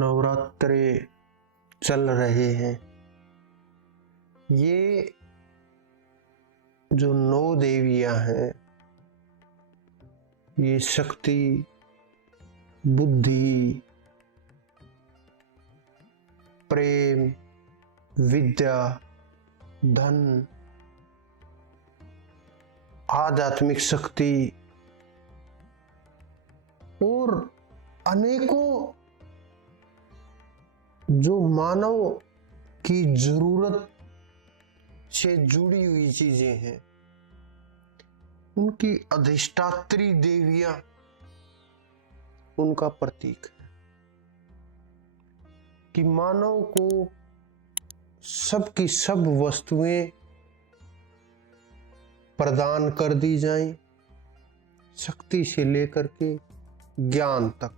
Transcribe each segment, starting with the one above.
नवरात्रे चल रहे हैं। ये जो 9 देवियां हैं, ये शक्ति, बुद्धि, प्रेम, विद्या, धन, आध्यात्मिक शक्ति और अनेकों जो मानव की जरूरत से जुड़ी हुई चीजें हैं, उनकी अधिष्ठात्री देवियां उनका प्रतीक है कि मानव को सब की सब वस्तुएं प्रदान कर दी जाएं, शक्ति से लेकर के ज्ञान तक,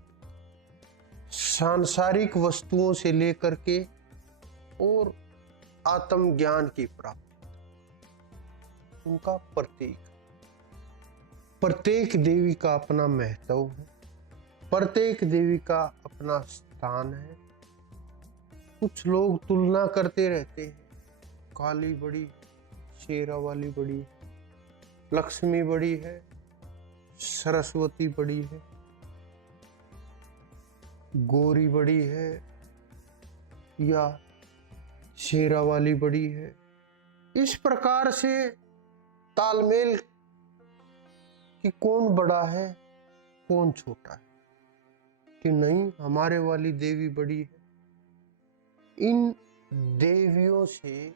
सांसारिक वस्तुओं से लेकर के और आत्मज्ञान की प्राप्ति, उनका प्रतीक। प्रत्येक देवी का अपना महत्व है, प्रत्येक देवी का अपना स्थान है। कुछ लोग तुलना करते रहते हैं, काली बड़ी, शेरा वाली बड़ी, लक्ष्मी बड़ी है, सरस्वती बड़ी है, गौरी बड़ी है या शेरा वाली बड़ी है। इस प्रकार से तालमेल कि कौन बड़ा है कौन छोटा है, कि नहीं हमारे वाली देवी बड़ी है। इन देवियों से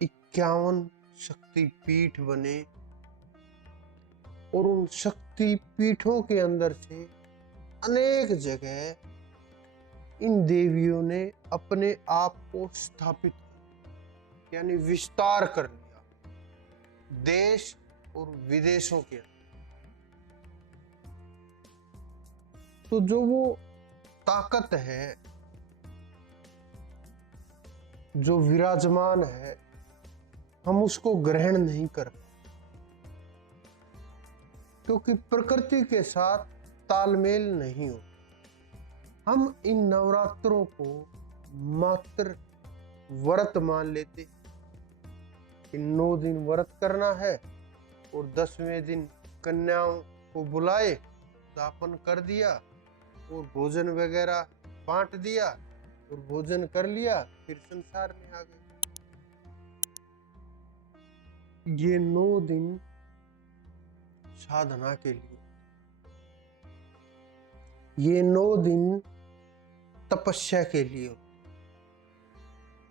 51 शक्ति पीठ बने और उन शक्ति पीठों के अंदर से अनेक जगह इन देवियों ने अपने आप को स्थापित किया, यानी विस्तार कर लिया देश और विदेशों के अंदर। तो जो वो ताकत है जो विराजमान है, हम उसको ग्रहण नहीं कर पाते, क्योंकि प्रकृति के साथ तालमेल नहीं होता। हम इन नवरात्रों को मात्र व्रत मान लेते कि 9 दिन व्रत करना है और 10वें दिन कन्याओं को बुलाए, दाफन कर दिया और भोजन वगैरह बांट दिया और भोजन कर लिया, फिर संसार में आ गए। ये 9 दिन साधना के लिए, ये 9 दिन तपस्या के लिए,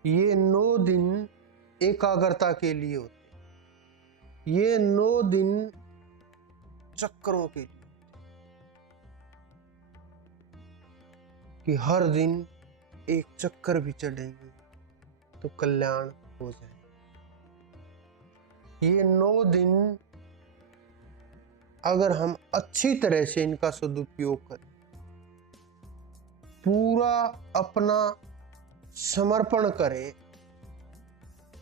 ये 9 दिन एकाग्रता के लिए होते, ये 9 दिन चक्रों के लिए, कि हर दिन एक चक्कर भी चढ़ेंगे तो कल्याण हो जाए। ये 9 दिन अगर हम अच्छी तरह से इनका सदुपयोग करें, पूरा अपना समर्पण करें,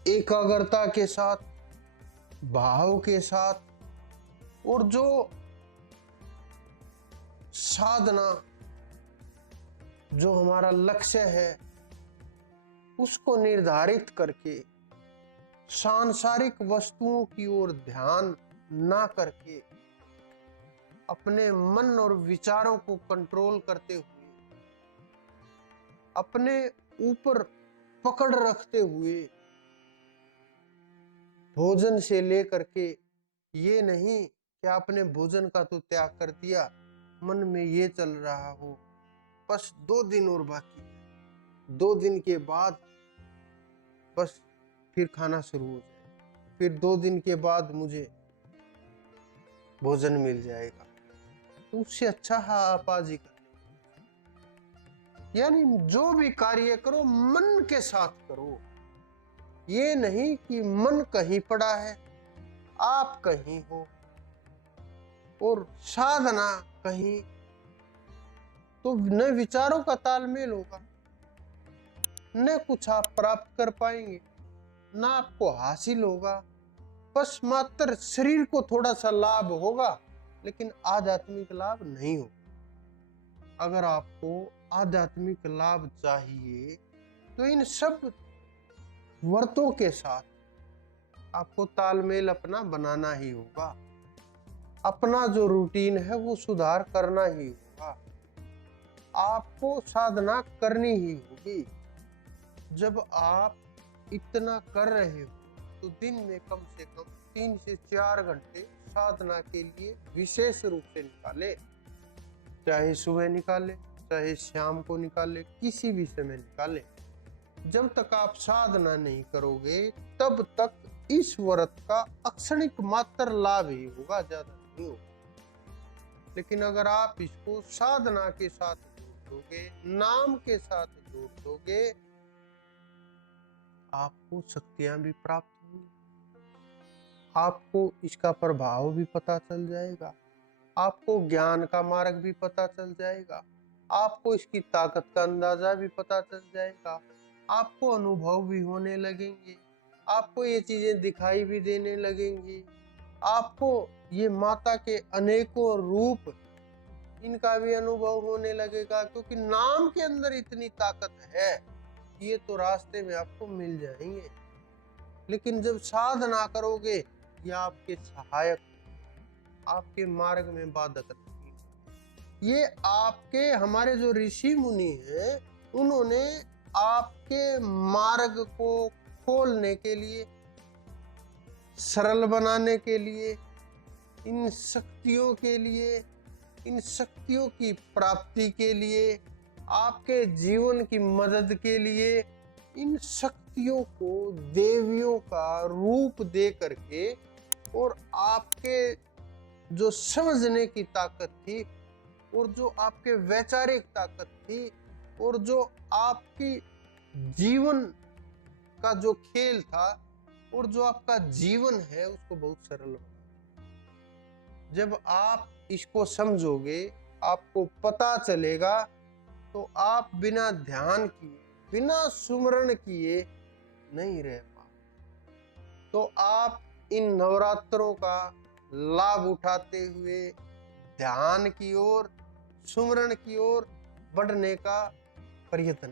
एकाग्रता के साथ, भाव के साथ, और जो साधना, जो हमारा लक्ष्य है, उसको निर्धारित करके सांसारिक वस्तुओं की ओर ध्यान ना करके अपने मन और विचारों को कंट्रोल करते हुए, अपने ऊपर पकड़ रखते हुए, भोजन से लेकर के, ये नहीं कि आपने भोजन का तो त्याग कर दिया, मन में ये चल रहा हो बस 2 दिन और बाकी है, 2 दिन के बाद बस फिर खाना शुरू हो जाए, फिर 2 दिन के बाद मुझे भोजन मिल जाएगा, तो उससे अच्छा है आप आज ही कर। यानी जो भी कार्य करो मन के साथ करो, ये नहीं कि मन कहीं पड़ा है, आप कहीं हो और साधना कहीं, तो न विचारों का तालमेल होगा, न कुछ आप प्राप्त कर पाएंगे, न आपको हासिल होगा, बस मात्र शरीर को थोड़ा सा लाभ होगा, लेकिन आध्यात्मिक लाभ नहीं होगा। अगर आपको आध्यात्मिक लाभ चाहिए तो इन सब व्रतों के साथ आपको तालमेल अपना बनाना ही होगा। अपना जो रूटीन है वो सुधार करना ही होगा। आपको साधना करनी ही होगी। जब आप इतना कर रहे हो तो दिन में कम से कम 3 से 4 घंटे साधना के लिए विशेष रूप से निकाले। चाहे सुबह निकाले, चाहे शाम को निकाले, किसी भी समय निकाले। जब तक आप साधना नहीं करोगे तब तक इस व्रत का अक्षणिक मात्र लाभ ही होगा, ज्यादा नहीं होगा। लेकिन अगर आप इसको साधना के साथ जोड़ दोगे, नाम के साथ जोड़ दोगे, आपको शक्तियां भी प्राप्त होंगी। आपको इसका प्रभाव भी पता चल जाएगा। आपको ज्ञान का मार्ग भी पता चल जाएगा। आपको इसकी ताकत का अंदाजा भी पता चल जाएगा। आपको अनुभव भी होने लगेंगे। आपको ये चीजें दिखाई भी देने लगेंगी। आपको ये माता के अनेकों रूप, इनका भी अनुभव होने लगेगा, क्योंकि नाम के अंदर इतनी ताकत है। ये तो रास्ते में आपको मिल जाएंगे। लेकिन जब साधना करोगे ये आपके सहायक, आपके मार्ग में बाधक नहीं। ये आपके, हमारे जो ऋषि मुनि हैं, उन्होंने आपके मार्ग को खोलने के लिए, सरल बनाने के लिए, इन शक्तियों के लिए, इन शक्तियों की प्राप्ति के लिए, आपके जीवन की मदद के लिए, इन शक्तियों को देवियों का रूप दे करके, और आपके जो समझने की ताकत थी, और जो आपके वैचारिक ताकत थी, और जो आपकी जीवन का जो खेल था, और जो आपका जीवन है, उसको बहुत सरल बना। जब आप इसको समझोगे, आपको पता चलेगा, तो आप बिना ध्यान किए, बिना सुमरण किए नहीं रह पाओगे। तो आप इन नवरात्रों का लाभ उठाते हुए ध्यान की ओर, सुमरण की ओर बढ़ने का प्रयत्न